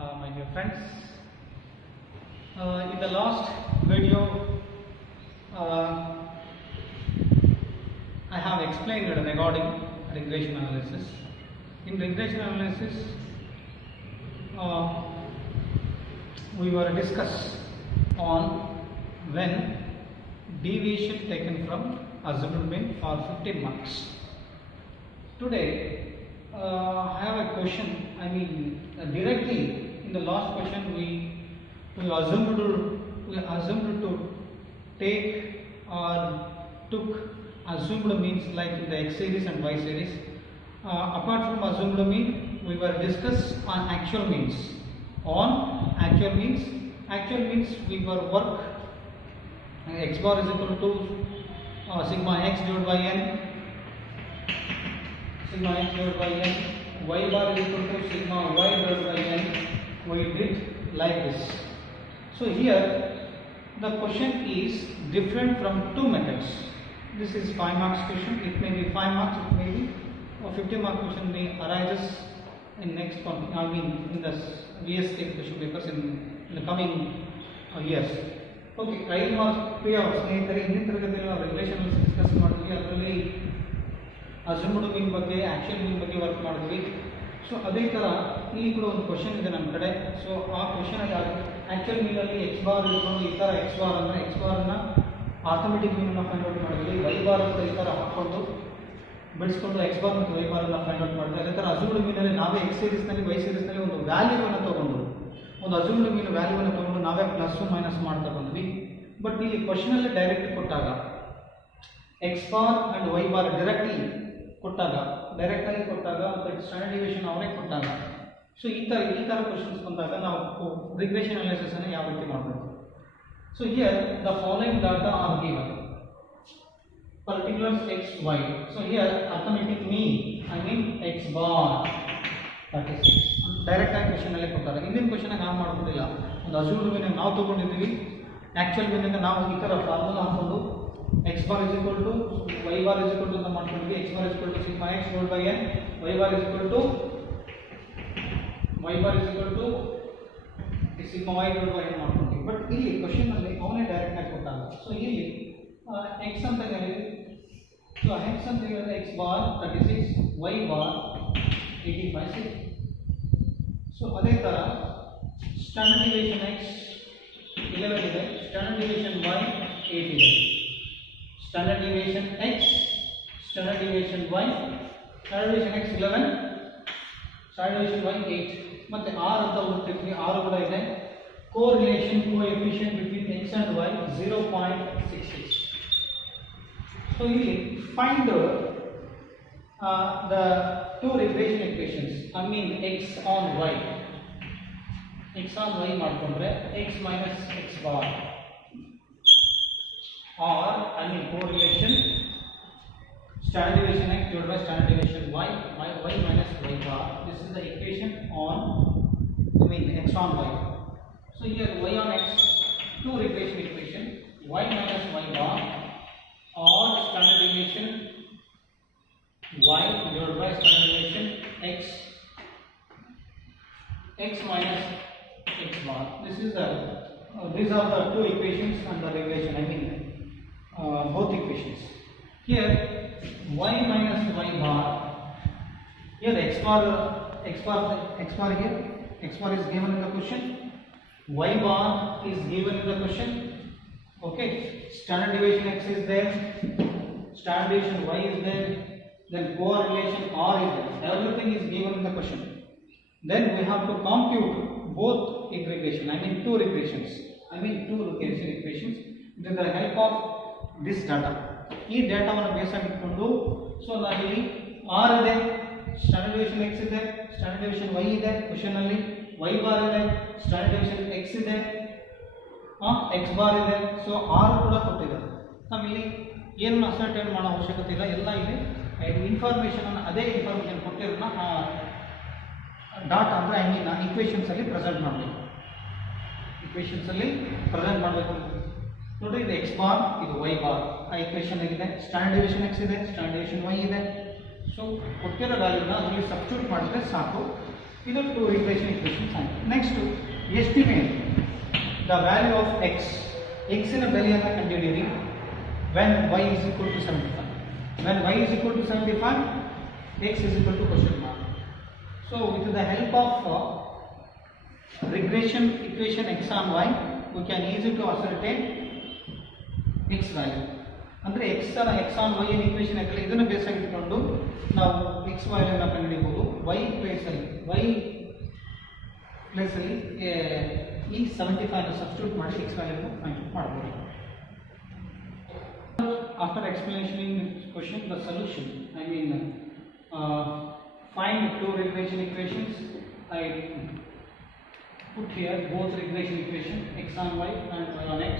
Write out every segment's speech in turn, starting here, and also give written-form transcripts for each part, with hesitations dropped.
My dear friends. In the last video, I have explained regarding regression analysis. In regression analysis, we were discussed on when deviation taken from assumed mean for 15 marks. Today, I have a question. Directly in the last question, we assumed to take or took assumed means like in the X series and Y series. Apart from assumed mean, we were discussed on actual means. On actual means we were work x bar is equal to sigma x divided by n. Sigma x divided by n, y bar is equal to sigma y divided by n. We did like this. So here the question is different from two methods. This is 5 marks question. It may be 5 marks, it may be a 50 mark question may arises in next in the VSK question papers in the coming years. Okay, 5 marks free hours. Regression discuss ಮಾಡಿದ್ವಿ. ಅದರಲ್ಲಿ assumed mean ಬಗ್ಗೆ actual mean ಬಗ್ಗೆ ವರ್ಕ್ ಮಾಡಿದ್ವಿ. ಸೊ ಅದೇ ತರ ಇಲ್ಲಿ ಕೂಡ ಒಂದು ಕ್ವೆಶ್ಚನ್ ಇದೆ ನಮ್ಮ ಕಡೆ. ಸೊ ಆ ಕ್ವೆಶ್ಚನ್ ಅಲ್ಲಿ ಆಕ್ಚುಯಲ್ ಮೀನ್ ಅಲ್ಲಿ x ಬಾರ್ ಇಟ್ಕೊಂಡು ಈ ತರ x ಬಾರ್ ಅಂದ್ರೆ x ಬಾರ್ ಅನ್ನ ಆಟೋಮೆಟಿಕ್ ಮೀನ್ ಅನ್ನು ಫೈಂಡ್ ಔಟ್ ಮಾಡಿದ್ವಿ. y ಬಾರ್ ಅಂತ ಈ ತರ ಹಾಕೊಂಡು ಬಿಡಿಸ್ಕೊಂಡು x ಬಾರ್ ಮತ್ತು y ಬಾರ್ ಅನ್ನ ಫೈಂಡ್ ಔಟ್ ಮಾಡಿದ್ವಿ. ಅದೇ ತರ assumed mean ಅಲ್ಲಿ ನಾವೇ x ಸೀರೀಸ್ ನಲ್ಲಿ y ಸೀರೀಸ್ ನಲ್ಲಿ ಒಂದು ವ್ಯಾಲ್ಯೂ ಅನ್ನು ತಗೊಂಡು ಒಂದು assumed mean ವ್ಯಾಲ್ಯೂ ಅನ್ನು ತಗೊಂಡು ನಾವೇ ಪ್ಲಸ್ ಮೈನಸ್ ಮಾಡ್ತಾ ಬಂದ್ವಿ. ಬಟ್ ಇಲ್ಲಿ ಕ್ವೆಶ್ಚನ್ ಅಲ್ಲಿ ಡೈರೆಕ್ಟ್ ಕೊಟ್ಟಾಗ x bar and y bar direct ಆಗಿ ಕೊಟ್ಟಾಗ ಸ್ಟ್ಯಾಂಡರ್ಡ್ ಡಿವಿಯೇಷನ್ ಅವರೇ ಕೊಟ್ಟಾಗ ಸೊ ಈ ತರ ಕ್ವೆಶ್ಚನ್ಸ್ ಬಂದಾಗ ನಾವು ರಿಗ್ರೆಷನ್ ಅನಾಲಿಸಿಸ್ ಅನ್ನು ಯಾವ ರೀತಿ ಮಾಡಬೇಕು. So here the following data are given particulars x y. so here arithmetic mean x bar 36 ಡೈರೆಕ್ಟ್ ಆಗಿ ಕ್ವೆಶ್ಚನ್ ಅಲ್ಲಿ ಕೊಟ್ಟಾರೆ. ಇಂದಿನ ಕ್ವೆಶ್ಚನ್ ನಾವು ಮಾಡ್ಬೋದಿಲ್ಲ. ಒಂದು ಅಸ್ಯೂಮ್ಡ್ ಮೀನ್ ನಾವು ತಗೊಂಡಿದ್ದೀವಿ. ಆಕ್ಚುಯಲ್ ಮೀನ್ ನಾವು ಈ ತರ ಫಾರ್ಮುಲಾ ಹಾಕೊಂಡು x bar is equal to y bar is equal to ಅಂತ ಮಾಡ್ಕೊಂಡ್ವಿ. x bar is equal to sigma x divided by n, y bar is equal to sigma y divided by n ಮಾಡ್ಕೊಂಡ್ವಿ. ಬಟ್ ಇಲ್ಲಿ ಕ್ವೆಶ್ಚನ್ ಅಲ್ಲಿ ಅವನೇ ಡೈರೆಕ್ಟ್ ಆಗಿ ಕೊಟ್ಟಾಗ ಸೊ ಇಲ್ಲಿ x ಅಂತ ಹೇಳಿದ್ರೆ ಸೊ x ಅಂತ ಹೇಳಿದ್ರೆ x bar 36, y bar 85. ಸೊ ಅದೇ ತರ ಸ್ಟ್ಯಾಂಡರ್ಡ್ ಡಿವಿಯೇಷನ್ x 11 ಇದೆ, ಸ್ಟ್ಯಾಂಡರ್ಡ್ ಡಿವಿಯೇಷನ್ y 8 ಇದೆ. Standard deviation x, standard deviation y, standard deviation x 11, standard deviation y 8. ಮತ್ತೆ r ಅಂತ ಹುಡುಕ್ತಿದ್ವಿ. r ಕೂಡ ಇದೆ. Correlation coefficient between x and y 0.66. So ಇಲ್ಲಿ find the two regression equations. X on y. x on y ಮಾಡ್ಕೊಂಡ್ರೆ x minus x bar. Or correlation standard deviation x divided by standard deviation y minus y bar. This is the equation on x on y. So here y on x, two regression equation, y minus y bar or standard deviation y divided by standard deviation x minus x bar. These are the two equations and the regression. Both equations. Here y minus y bar. Here x bar here. X bar is given in the question. Y bar is given in the question. Okay. Standard deviation x is there. Standard deviation y is there. Then correlation r is there. Everything is given in the question. Then we have to compute both regression. Two regressions. Two regression equations with the help of this data. ಈ ಡೇಟಾವನ್ನು ಬೇಸ್ ಆಗಿಟ್ಕೊಂಡು ಸೊ ನಾವಿಲ್ಲಿ r ಇದೆ, standard deviation x ಇದೆ, standard deviation y ಇದೆ ಕ್ವೆಶ್ಚನ್ ಅಲ್ಲಿ, y bar ಇದೆ, standard deviation x ಇದೆ, x ಬಾರ್ ಇದೆ. ಸೊ r ಕೂಡ ಕೊಟ್ಟಿದ್ದಾರೆ. ನಾವಿಲ್ಲಿ ಏನು ಅಸರ್ಟೈನ್ ಮಾಡೋ ಅವಶ್ಯಕತೆ ಇಲ್ಲ. ಎಲ್ಲ ಇದೆ ಇನ್ಫಾರ್ಮೇಷನ್ ಅನ್ನು ಅದೇ ಇನ್ಫಾರ್ಮೇಷನ್ ಕೊಟ್ಟಿರೋದನ್ನ ಡಾಟಾ ಅಂದ್ರೆ ಇಕ್ವೇಷನ್ಸ್ ಅಲ್ಲಿ ಪ್ರೆಸೆಂಟ್ ಮಾಡಬೇಕು. ನೋಡಿ ಇದು x ಬಾರ್, ಇದು y ಬಾರ್. ಆ ಇಕ್ವೇಷನ್ ಇದೆ. ಸ್ಟ್ಯಾಂಡರ್ಡ್ ಡಿವಿಯೇಷನ್ x ಇದೆ, ಸ್ಟ್ಯಾಂಡರ್ಡ್ ಡಿವಿಯೇಷನ್ y ಇದೆ. ಸೊ ಕೊಟ್ಟಿರೋ ವ್ಯಾಲ್ಯೂನ ಅದರಲ್ಲಿ ಸಬ್ಸ್ಟಿಟ್ಯೂಟ್ ಮಾಡಿದ್ರೆ ಸಾಕು. ಇದು ಟೂ ರಿಗ್ರೆಷನ್ ಇಕ್ವೇಷನ್ಸ್ ಆಯಿತು. Next estimate the value of X, ಎಕ್ಸಿನ ಬೆಲೆಯನ್ನು ಕಂಡುಹಿಡಿಯಿರಿ when y is equal to 75. When y is equal to 75, x is equal to question mark. So with the help of regression equation x on y, we can easily to ascertain x value. ಅಂದರೆ x on y in equation ಹಾಕಲಿ, ಇದನ್ನು ಬೇಸ್ ಆಗಿ ಇಟ್ಕೊಂಡು ನಾವು x value ಅನ್ನು ಕಂಡುಹಿಡಿಯಬಹುದು. y ಪ್ಲೇಸಲ್ಲಿ ಈ 75 ಅನ್ನು ಸಬ್ಸ್ಟಿಟ್ಯೂಟ್ ಮಾಡಿ x value ಅನ್ನು ಫೈಂಡ್ ಮಾಡಬಹುದು. After explaining this question, the solution, find two regression equations. I put here both regression equations, x on y and y on x.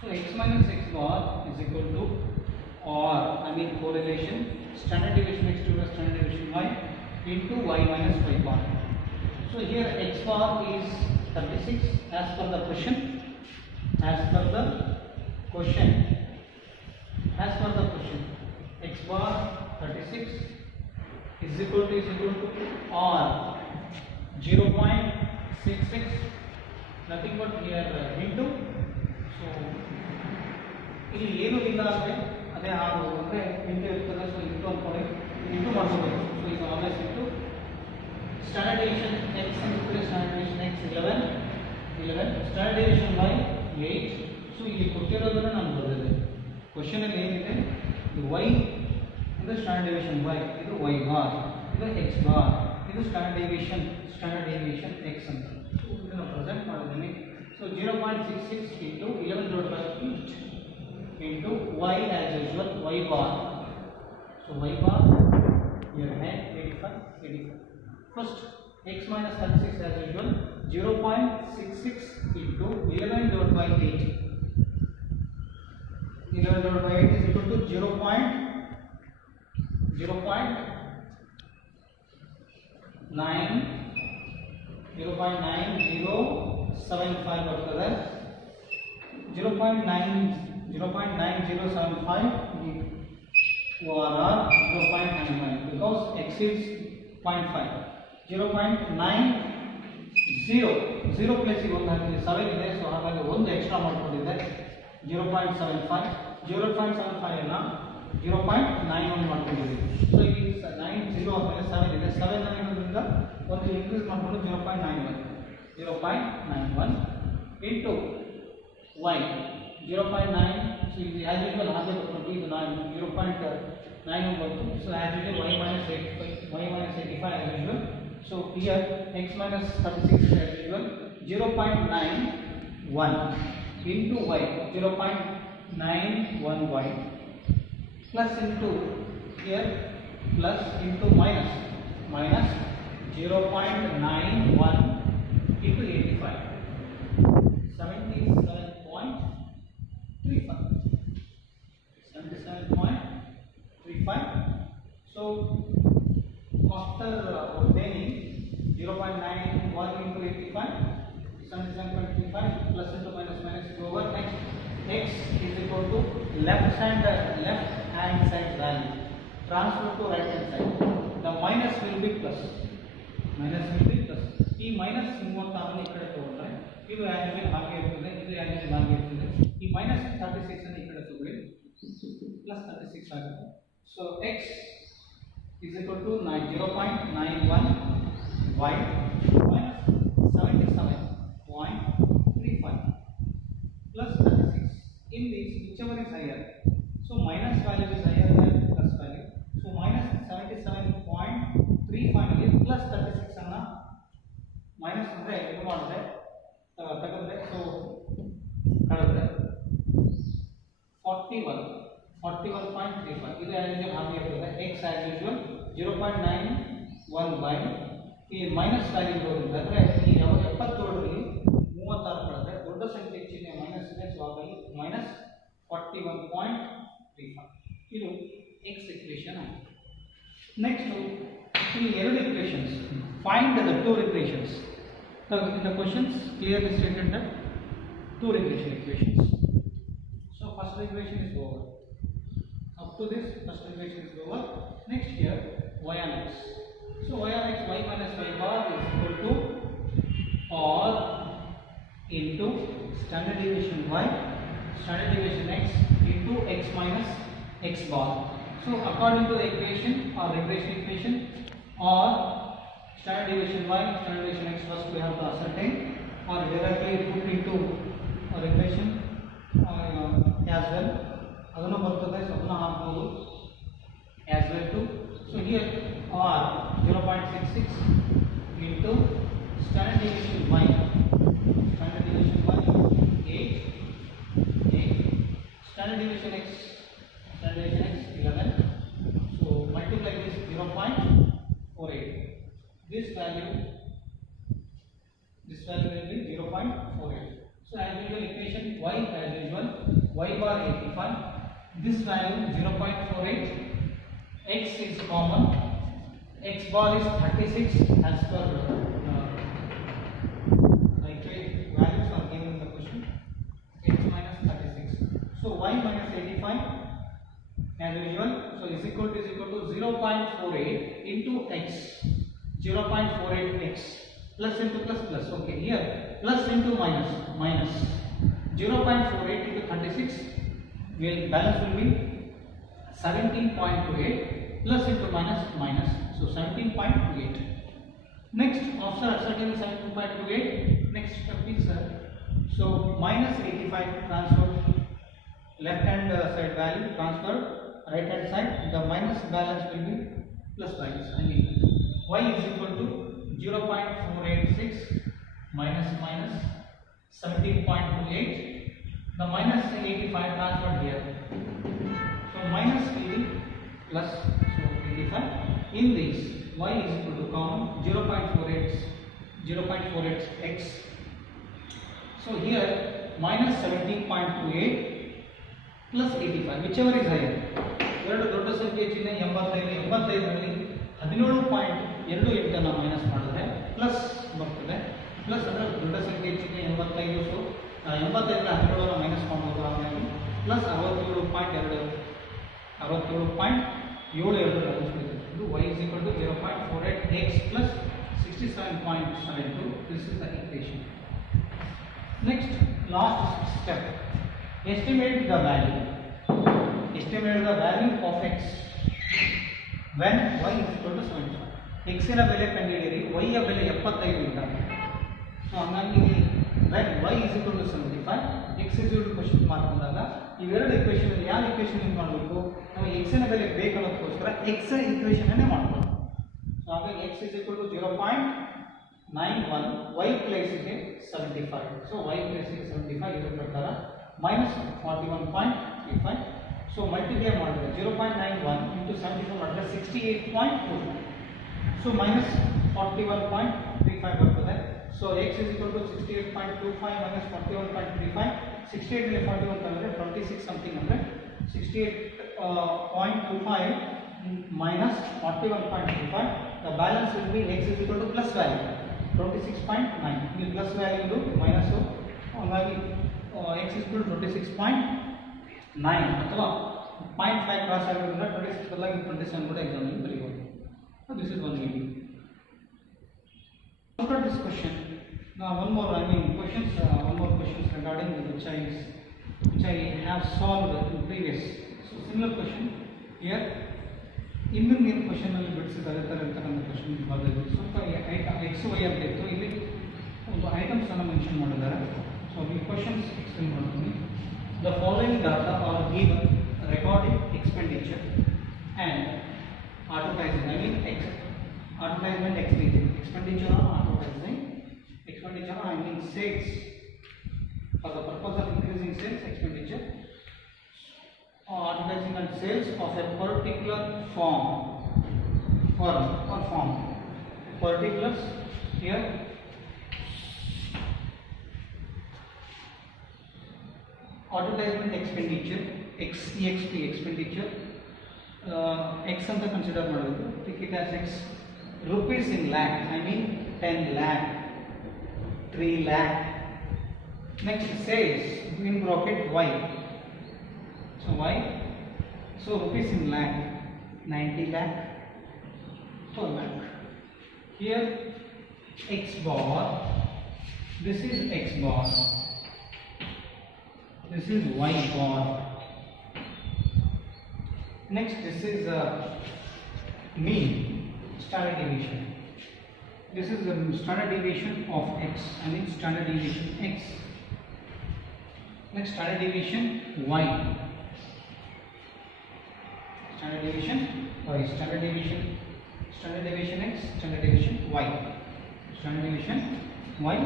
So x minus x bar is equal to, or correlation, standard deviation x to the standard deviation y into y minus y bar. So here x bar is 36 as per the question. As per the question, x bar 36 is equal to or 0.66, nothing but here into. So ಇಲ್ಲಿ ಏನು ಇಲ್ಲ ಅಂದರೆ ಅದೇ ಆರು ಅಂದರೆ into ಇರ್ತದೆ. So into ಅಂದ್ಕೊಳ್ಳಿ, into ಮಾಡ್ಕೋಬೇಕು. ಸೊ ಈಗ always into standard division X ಅಂದರೆ standard division X 11, standard division Y 8. So ಇಲ್ಲಿ ಕೊಟ್ಟಿರೋದನ್ನು ನಾನು ಬರೆದಿದೆ. ಕ್ವಶನಲ್ಲಿ ಏನಿದೆ, ಇದು y ಇದು ಸ್ಟ್ಯಾಂಡರ್ಡ್ ಡಿವಿಷನ್ y, ಇದು y ಬಾರ್, ಇದು x ಬಾರ್, ಇದು ಸ್ಟ್ಯಾಂಡರ್ಡ್ ಡಿವಿಷನ್ x ಅಂತ. ಸೊ ಇದನ್ನು ಪ್ರೆಸೆಂಟ್ ಮಾಡಿದ್ದೀನಿ. So 0.66 into 11/8 into y as usual, y bar. So y bar here है 85. First x minus 36 as usual, 0.66 into 11/8. 11/8 is equal to 0.9075 ಬರ್ತದೆ. 0.9075 or 0.99 because x is 0.5. 0.90 ಪ್ಲೇಸ್ ಒಂದು ಹಾಕಿ 7 ಇದೆ. ಸೊ ಹಾಗಾಗಿ ಒಂದು ಎಕ್ಸ್ಟ್ರಾ ಮಾಡ್ಕೊಂಡಿದ್ದೆ. 0.75 ಅನ್ನು 0.91 ಮಾಡ್ಕೊಂಡಿದ್ದೀವಿ. ಸೊ ಇಲ್ಲಿ 90 ಆದಮೇಲೆ 7 ಇದೆ. 7 ಅನ್ನೋದ್ರಿಂದ ಒಂದು ಇನ್ಕ್ರೀಸ್ ಮಾಡಿಕೊಂಡು 0.91 ಇಂಟು y 0.9. ಸೊ ಇದು ಆ್ಯಸ್ ಯೂಶುವಲ್ ಹಾಗೆ ಬರ್ಕೊಂಡು ಇದು 0.91 ಬಂತು. So as usual y minus 85 as usual. So here x minus 36 as usual 0.91 into y 0.91y plus into here plus into minus 0.91 into 85, 77.35. So after obtaining 0.91 into 85, 77.35 plus into minus is over. Next x is equal to left hand side value transfer to right hand side. The minus will be plus. ಈ ಮೈನಸ್ 36 ಈ ಕಡೆ ತಗೊಂಡ್ರೆ ಇದು ಆ್ಯಕ್ಚುಲಿ ಹಾಗೆ ಇರ್ತದೆ, ಇದು ಆ್ಯಕ್ಚುಲಿ ಹಾಗೆ ಇರ್ತದೆ. ಈ minus 36 ಅನ್ನು ಈ ಕಡೆ ತಗೊಳ್ಳಿ, ಪ್ಲಸ್ 36 ಆಗುತ್ತೆ. So x is equal to 0.91 y minus 77.35 plus 36. In this, whichever is higher, so minus value is higher than plus value. So minus 77.35 ನಲ್ಲಿ plus 36 ಅನ್ನ minus ಅಂದ್ರೆ ಇದು ಮಾಡಿದ್ರೆ ತಗೊಂಡ್ರೆ ಸೊ ಕಳೆದ್ರೆ 41.35. ಇದು ಆ್ಯಸ್ ಯೂಶುವಲ್ ಹಾಗೆ ಇರ್ತದೆ. x ಆ್ಯಸ್ ಯೂಶುವಲ್ 0.91 by ಈ ಮೈನಸ್ ವ್ಯಾಲ್ಯೂ ಇರೋದ್ರಿಂದ ಅಂದರೆ ಈ 77ರಲ್ಲಿ 36 ಕಳೆದ್ರೆ ದೊಡ್ಡ ಸಂಖ್ಯೆ ಚಿಹ್ನೆ ಮೈನಸ್ ಇದೆ. ಸೊ ಹಾಗಾಗಿ minus 41.35 ಇದು x equation ಆಗಿದೆ. ನೆಕ್ಸ್ಟ್ ಇಲ್ಲಿ ಎರಡು equations. Find the two regressions. So in the questions clearly stated that two regression equations. So first regression is over. Up to this first regression is over. Next here y on x. So y on x, y minus standard deviation y, standard deviation x into x minus x bar. So according to the equation or regression equation, or standard deviation y, standard deviation x, first we have to ascertain, or directly put into a regression as well. ಅದನ್ನು ಬರ್ತದೆ, ಸೊ ಅದನ್ನು ಹಾಕಬಹುದು as well too. So here r 0.66 into standard deviation y, standard deviation y 8, standard deviation x, standard deviation x 11. So multiply this 0.48. This value will be 0.48. So as usual equation y as usual, y bar 85, this value 0.48, x is common, x bar is 36 as per values are given in the question, x minus 36. So y minus 85 as usual, so is equal to 0.48 into x, 0.48x plus into plus. Okay, here plus into minus 0.48 into 36 will balance will be 17.28 plus into minus, so 17.28. Next, after ascertaining 17.28, next step is so minus 85 transferred left hand side value, transferred right hand side, the minus balance will be plus minus. I mean y is equal to 0.486 minus 17.28, the minus 85 transferred here, so minus will be plus, so 85. In this y is equal to common 0.48x, so here minus 17.28 plus 85, whichever is higher. ಎರಡು ದೊಡ್ಡ ಸಂಖ್ಯೆ ಚಿಹ್ನೆ 85 ರಲ್ಲಿ 17.28 ಅನ್ನು ಮೈನಸ್ ಮಾಡಿದ್ರೆ ಪ್ಲಸ್ ಬರ್ತದೆ, ಪ್ಲಸ್ ಅಂದರೆ ದೊಡ್ಡ ಸಂಖ್ಯೆ ಚಿಹ್ನೆ 85, ಸೊ 85 ರಲ್ಲಿ 17 ಅನ್ನು ಮೈನಸ್ ಮಾಡಬಹುದು, ಆಮೇಲೆ ಪ್ಲಸ್ 67.72 ಇದು y is equal to 0.48x plus 67.72. This is the equation. Next, last step, estimate the value of x when y is equal to 75. x ನ ಬೆಲೆ ಕಂಡುಹಿಡಿಯಿರಿ, y ಯ ಬೆಲೆ 75 ಇದ್ದಾಗ, ಸೊ ಹಾಗಾಗಿ when y is equal to 75, x is equal to question mark ಬಂದಾಗ ಇವೆರಡು ಇಕ್ವೇಷನ್ ಅಲ್ಲಿ ಯಾವ ಇಕ್ವೇಷನ್ ಯೂಸ್ ಮಾಡಬೇಕು, ನಮಗೆ x ನ ಬೆಲೆ ಬೇಕನ್ನೋದಕ್ಕೋಸ್ಕರ x ನ ಇಕ್ವೇಷನ್ ಅನ್ನು ಮಾಡಬೇಕು. ಸೊ ಹಾಗಾಗಿ x is equal to 0.91, y place ಗೆ 75, ಸೊ y ಪ್ಲೇಸ್ ಗೆ 75 ಇದರ ಪ್ರಕಾರ minus 41.35, so multiply ಮಾಡಿದ್ರೆ 0.91 into 75 ಮಾಡಿದ್ರೆ 68.25, so minus 41.35 ಬರ್ತದೆ. So x is equal to 68.25 minus 41.35, 68 ರಲ್ಲಿ 41 ಅಂದ್ರೆ 26 something ಅಂದ್ರೆ 68.25 minus 41.35, the balance will be x is equal to plus value 26.9, ಇಲ್ಲಿ ಪ್ಲಸ್ ವ್ಯಾಲ್ಯೂ ಇದು ಮೈನಸ್, ಹಾಗಾಗಿ x is equal to 26.9 ಅಥವಾ 0.5 ಕ್ರಾಸ್ ಆಗಿರೋದ್ರಿಂದ 26 ಬದಲಾಗಿ 27 ಕೂಡ ಎಕ್ಸಾಮ್ ಅಲ್ಲಿ ಬರೀಬಹುದು. So this is one way. After this question, now one more questions regarding which I have solved in previous. So similar question here. ಇನ್ನೊಂದು ಕ್ವಶನ್ ಅಲ್ಲಿ ಬಿಡಿಸಿದ ಅದೇ ಥರ ಇರ್ತಕ್ಕಂಥ ಕ್ವಶನ್ ಬರೆದಿದ್ದು, ಸ್ವಲ್ಪ ಎಕ್ಸ್ ವೈ ಅಂತ ಇತ್ತು, ಇಲ್ಲಿ ಒಂದು ಐಟಮ್ಸ್ ಅನ್ನು ಮೆನ್ಷನ್ ಮಾಡಿದ್ದಾರೆ. ಸೊ ಈ ಕ್ವಶನ್ಸ್ ಎಕ್ಸ್ಪ್ಲೇನ್ ಮಾಡ್ತೀನಿ. The following data are given recording expenditure and advertising, I mean advertisement expenditure on advertising, expenditure I mean sales, for the purpose of increasing sales expenditure or advertising and sales of a particular firm or firm, particulars here advertisement expenditure, exp expenditure, x ಅಂತ ಕನ್ಸಿಡರ್ ಮಾಡಬೇಕು, take it as x, rupees in lakh, I mean 10 lakh, 3 lakh. Next sales in bracket y, so y, so rupees in lakh 90 lakh per lakh. Here x bar, this is x bar, This is y bar. Next, this is mean, standard deviation. This is the standard deviation of x. I mean standard deviation x. Next, standard deviation y. Standard deviation y. Standard deviation x. Standard deviation y. Standard deviation y.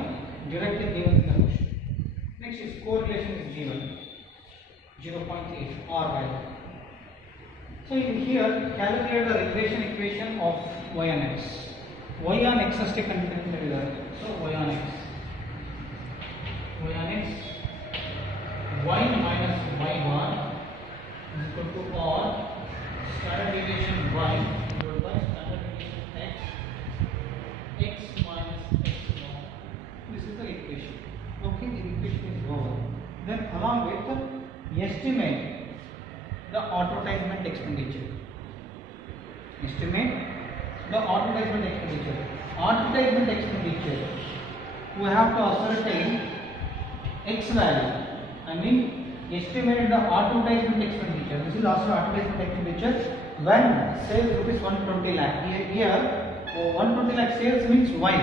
Directly given in the question. Next is correlation is given 0.8 or value. So in here, calculate the regression equation of y on x. Y on x ಅಷ್ಟೇ ಕಂಡುಹಿಡಿದು ಹೇಳಿದ್ದಾರೆ. So y on x, y minus y bar is equal to or standard deviation y divided by standard deviation x minus x bar. This is the equation. Okay, the equation is over. Then along with estimate the advertisement expenditure. Estimate the advertisement expenditure. Advertisement expenditure, we have to ascertain x value. I mean estimate the advertisement expenditure. This is also advertisement expenditure when sales rupees 120 lakh. Here 120 lakh sales means y.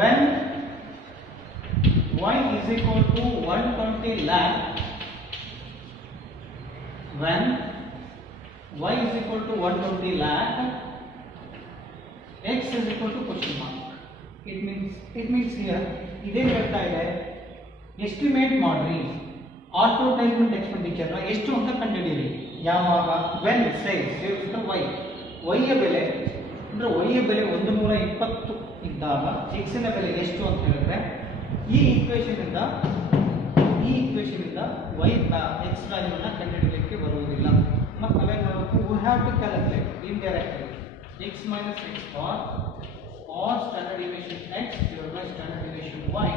When y is equal to 120 lakh, when y is equal to 120 lakh, x is equal to question mark. It means here ಇದೇ ಹೇಳ್ತಾ ಇದೆ ಎಸ್ಟಿಮೇಟ್ ಮಾಡ್ರಿ advertisement expenditure ನ ಎಷ್ಟು ಅಂತ ಕಂಡುಹಿಡಿಯಿರಿ. ಯಾವಾಗ when sales ನ y ಯ ಬೆಲೆ ಅಂದ್ರೆ y ಯ ಬೆಲೆ 120 ಇದ್ದಾಗ x ನ ಬೆಲೆ ಎಷ್ಟು ಅಂತ ಹೇಳಿದ್ರೆ ಈ ಈಕ್ವೇಷನ್ ಇಂದ y x ವ್ಯಾಲ್ಯೂ ಅನ್ನು ಕಂಡುಹಿಡಿಯಲಿಕ್ಕೆ ಬರುವುದಿಲ್ಲ. ಮತ್ತೆ ನಾವೇನು ಮಾಡಬೇಕು? we have to calculate indirectly x minus x bar or standard deviation x divided by standard deviation y,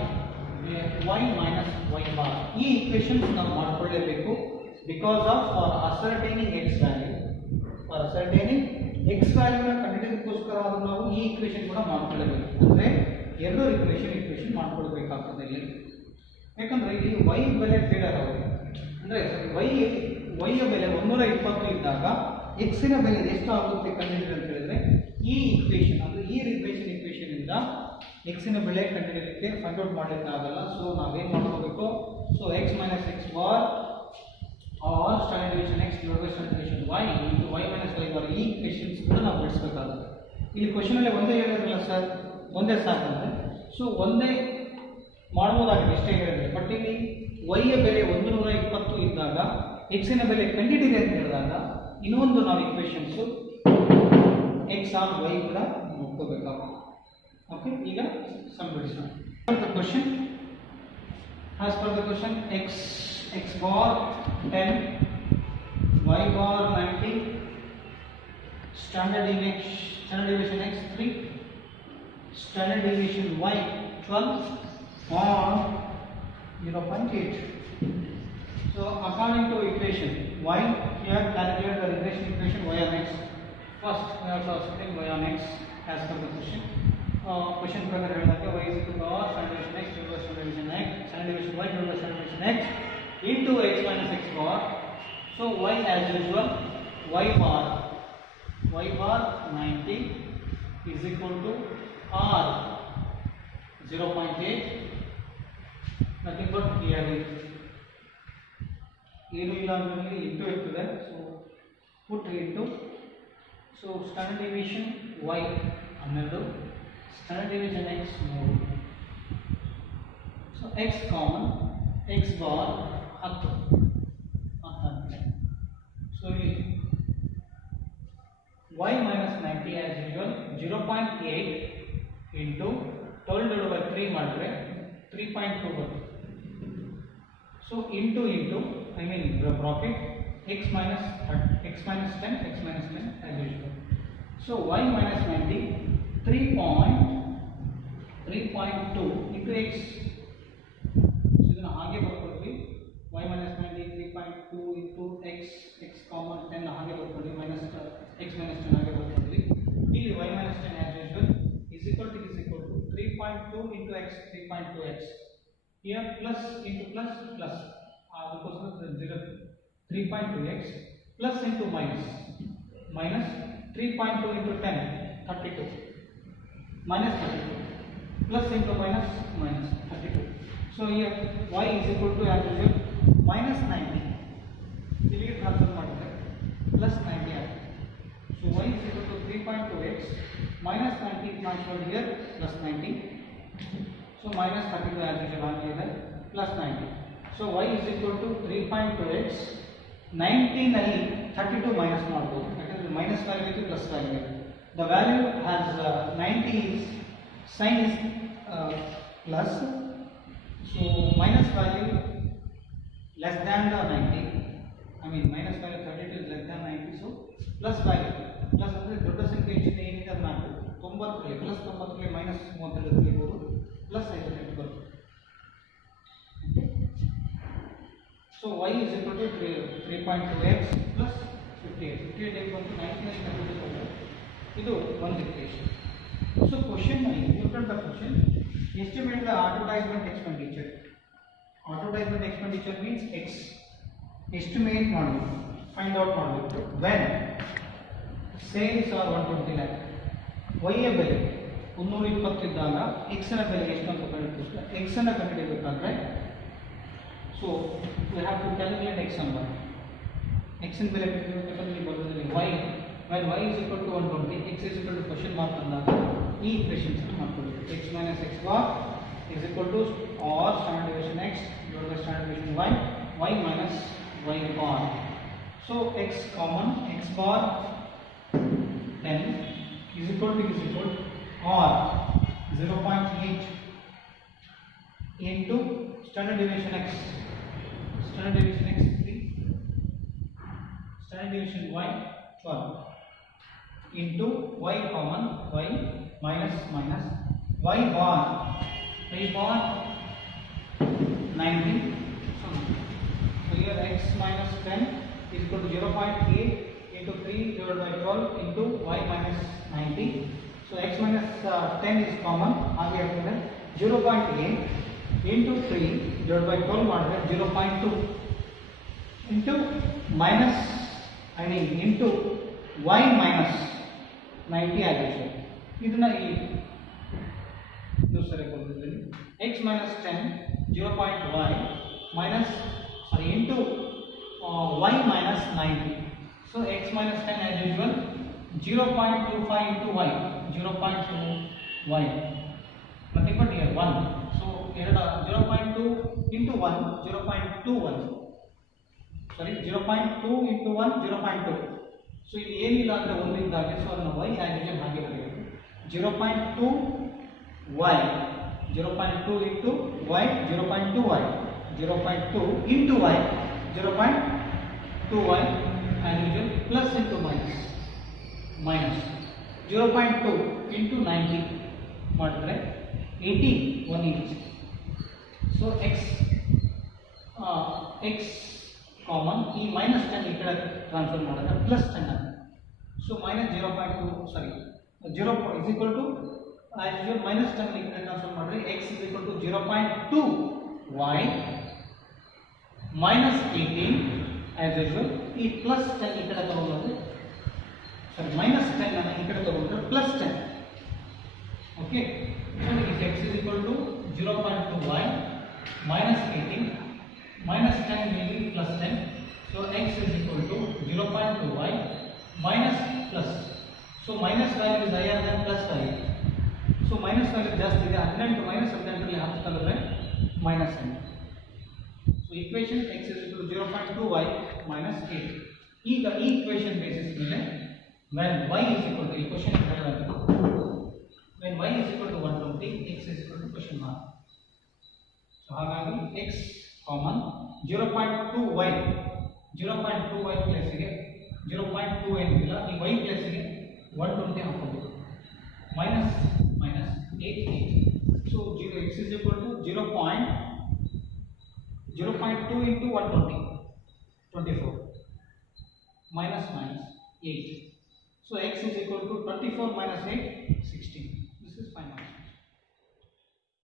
where y minus y bar. ಈ ಈಕ್ವೇಷನ್ ನಾವು ಮಾಡಿಕೊಳ್ಳಬೇಕು because of ascertaining x value. For ascertaining x value ನ ಕಂಡುಹಿಡಿಯೋದಕ್ಕೋಸ್ಕರ ನಾವು ಈ ಈಕ್ವೇಷನ್ ಕೂಡ ಮಾಡಿಕೊಳ್ಳಬೇಕು. ಅಂದ್ರೆ ಎರಡು ಈಕ್ವೇಷನ್ ಮಾಡಿಕೊಳ್ಳಬೇಕಾಗ್ತದೆ ಇಲ್ಲಿ. ಯಾಕಂದ್ರೆ ಇಲ್ಲಿ y ಬೆಲೆ ಫೇಲರ್ ಆಗುತ್ತೆ. ಅಂದ್ರೆ y ಯ ಬೆಲೆ 120 ಇದ್ದಾಗ x ನ ಬೆಲೆ ಎಷ್ಟು ಆಗುತ್ತೆ ಕಂಡುಹಿಡಿಯಿರಿ ಅಂತ ಹೇಳಿದ್ರೆ ಈ ಈಕ್ವೇಷನ್ ಅಂದ್ರೆ ಈ ರಿಗ್ರೆಷನ್ ಈಕ್ವೇಷನ್ ಇಂದ x ನ ಬೆಲೆ ಕಂಡುಹಿಡಿಯಲಿಕ್ಕೆ ಫೈಂಡ್ ಔಟ್ ಮಾಡಲಿಕ್ಕೆ ಆಗಲ್ಲ. ಸೊ ನಾವೇನು ಮಾಡಬೇಕು? So x minus x bar or standard deviation x divided by standard deviation y into y minus y bar. ಈ ಈಕ್ವೇಷನ್ಸ್ ಕೂಡ ನಾವು ಬಿಡಿಸಬೇಕಾಗುತ್ತೆ. ಇಲ್ಲಿ ಕ್ವೆಶ್ಚನ್ ಅಲ್ಲಿ ಒಂದೇ ಹೇಳಿರಲ್ಲ ಸರ್, ಒಂದೇ ಸಾಕಂದ್ರೆ ಸೊ ಒಂದೇ ಮಾಡಬಹುದಾಗಿದೆ ಇಷ್ಟೇ ಹೇಳಿದ್ರೆ. ಬಟ್ ಇಲ್ಲಿ y ಯ ಬೆಲೆ 120 ಇದ್ದಾಗ x ನ ಬೆಲೆ ಕಂಡುಹಿಡಿಯಿರಿ ಅಂತ ಹೇಳಿದಾಗ ಇನ್ನೊಂದು ನಾವು ಈಕ್ವೇಷನ್ಸ್ x ಆನ್ y ಕೂಡ ನೋಡ್ಕೋಬೇಕಾಗುತ್ತೆ. ಓಕೆ, ಈಗ ಸಮ್ ಬಿಡಿಸೋಣ. The question, as per the question, x bar 10, y bar 90, standard deviation x 3, standard deviation y 12 or 0.8. So according to equation y, here calculate the regression equation y on x. First we have to ascertain y on x as per the question. Question प्रकार ಹೇಳಿದಾಗ y is equal to r standard deviation x divided by standard deviation y divided by standard deviation x into x minus x bar. So y as usual, y bar 90 is equal to r 0.8, nothing but here ಏನು ಇಲ್ಲ ಅಂದ್ರೆ ಇಂಟು ಇರ್ತದೆ. So put into, so standard division y 12, standard division x 3. So x common, x bar 10. ಸೊ ಇಲ್ಲಿ y minus 90 as usual 0.8 into 12 divided by 3 ಮಾಡಿದ್ರೆ 3.2 ಬರುತ್ತೆ. So into I mean bracket x minus 10 as usual. So y minus 90 3.2 into x. So ಇದನ್ನ ಹಾಗೆ ಬರ್ಕೊಳ್ತೀವಿ. y minus 90 3.2 into x common 10 ಹಾಗೆ ಬರ್ಕೊಳ್ತೀವಿ, minus x minus 10 ಹಾಗೆ ಬರ್ಕೊಳ್ತೀವಿ. ಇಲ್ಲಿ y minus 10 as usual is equal to 3.2 into x 3.2x. Here plus into plus plus ಅದಕ್ಕೋಸ್ಕರ 3.2x plus into minus 3.2 into 10 32 minus 32 plus into minus 32. So here y is equal to as usual minus 90 ಇಲ್ಲಿಗೆ ಟ್ರಾನ್ಸ್ಫರ್ ಮಾಡಿದ್ರೆ plus 90 ಆಗುತ್ತೆ. So y is equal to 3.2x minus 90 transferred here plus 90. So minus 32 as usual ಆಗಿದೆ plus 90. So y is equal to 3.2x 90 ನಲ್ಲಿ 32 minus ಮಾಡಬಹುದು ಯಾಕಂದ್ರೆ minus value ಇದೆ plus value ಇದೆ. The value has 90 is sign is plus, so minus value less than the 90, I mean minus value 32 is less than 90, so plus value plus ಅಂದ್ರೆ ದೊಡ್ಡ ಸಂಖ್ಯೆ ಹೆಚ್ಚಿನ ಏನಿದೆ ಅದನ್ನ ಹಾಕಬೇಕು 90 plus 90 minus 32 ತೆಗೆಯಬಹುದು plus 58 ಬರುತ್ತೆ. So y is equal to 3.2x plus 58 is equal to 19. ಇದು ಒಂದು equation. So question 9, look at the question. Estimate the advertisement expenditure. Advertisement expenditure means x. Estimate ಮಾಡಬೇಕು, find out ಮಾಡಬೇಕು. When sales are 120 lakh, y ಯ ಬೆಲೆ 320 ಇದ್ದಾಗ x ನ ಬೆಲೆ ಎಷ್ಟು ಅಂತ ಕಂಡುಹಿಡಿಯಬೇಕು. x ಅನ್ನು ಕಂಡುಹಿಡಿಯಬೇಕಾದ್ರೆ so we have to calculate x number. x ನ ಬೆಲೆ ಕಂಡುಹಿಡಿಯಬೇಕಾದ್ರೆ ಇಲ್ಲಿ ಬರೋದ್ರಲ್ಲಿ y, when y is equal to 120, x is equal to question mark ಅಂದಾಗ ಈ equation ಸೆಟ್ ಮಾಡ್ಕೊಳ್ಳಿ. x minus x bar is equal to or standard deviation x divided by standard deviation y, y minus y bar. So x common, x bar 10 is equal or 0.8 into standard deviation x. Standard deviation x 3, standard deviation y 12 into y common, y minus y bar 90. So here x minus 10 is equal to 0.8 into 3 divided by 12 into y minus 90. So x minus 10 is common, ಹಾಗೆ ಆಗ್ತದೆ 0.8 into 3 divided by 12 ಮಾಡಿದ್ರೆ 0.2 into minus into y minus 90 ಆಗಿದೆ. ಇದನ್ನ ಇಲ್ಲಿ ಸರಿ ಕೊಡ್ತಿದ್ದೀನಿ. x minus 10 0.y minus into y minus 90. So x minus 10 as usual 0.25 into y 0.2y nothing but here 1. So here 0.2 into 1 0.21, sorry 0.2 into 1 0.2. So ಇಲ್ಲಿ ಏನಿಲ್ಲ ಅಂದ್ರೆ ಒಂದಿದ್ದಾಗೆ, ಸೊ ಅದನ್ನ y as usual ಹಾಗೆ ಬರೆಯಬೇಕು. 0.2 y 0.2 into y 0.2y 0.2 into y 0.2y as usual plus into minus 0.2 into 90 ಮಾಡಿದ್ರೆ 81 inch. So x common, ಈ minus 10 ಈ ಕಡೆ ಟ್ರಾನ್ಸ್ಫರ್ ಮಾಡಿದ್ರೆ plus 10 ಆಗುತ್ತೆ. So minus 0.2 sorry 0 is equal to as usual minus 10 ಈ ಕಡೆ ಟ್ರಾನ್ಸ್ಫರ್ ಮಾಡಿದ್ರೆ x is equal to 0.2 y minus 18 as usual. ಈ plus 10 ಈ ಕಡೆ ತಗೊಂಡ್ರೆ sorry minus 10 ಅನ್ನು ಈ ಕಡೆ ತಗೊಂಡ್ರೆ plus 10. Okay, so if x is equal to 0.2y minus 18 minus 10 will be plus 10. So x is equal to 0.2y minus plus. So minus value is higher than plus value. So minus value ಜಾಸ್ತಿ ಇದೆ, 18 minus 18 ರಲ್ಲಿ 10 ತೆಗೆದ್ರೆ minus 10. So equation x is equal to 0.2y minus 8. ಈಗ ಈ equation basis ಮೇಲೆ when y is equal to equation when y is equal to 120 x is equal to question mark. So ಹಾಗಾಗಿ x common 0.2y place ಗೆ 0.2 ಏನಿಲ್ಲ, ಈ y place ಗೆ 120 ಹಾಕಬಹುದು minus 8. So x is equal to 0.2 into 120 24 minus 8. So x is equal to 24 minus 8 16.